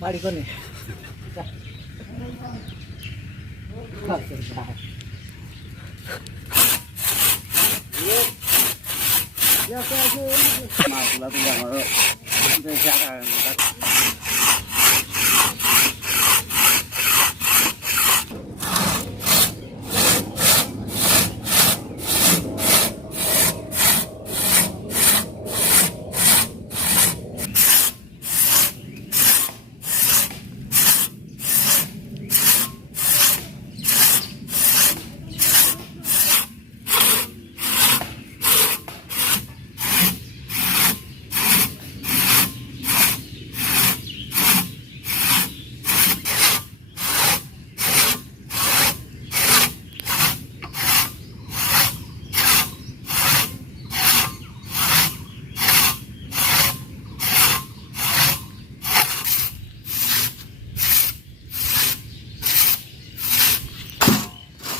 বাড়ি কোনে মাছগুলো তুলে আমারও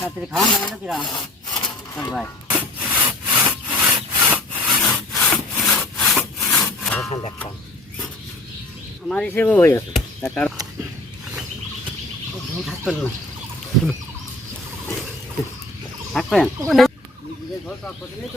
রাত্রে খাওয়া না হলো কিরা ভাই দেখতাম আমার হিসেবে হয়ে আছে টাকার থাকবেন না থাকবেন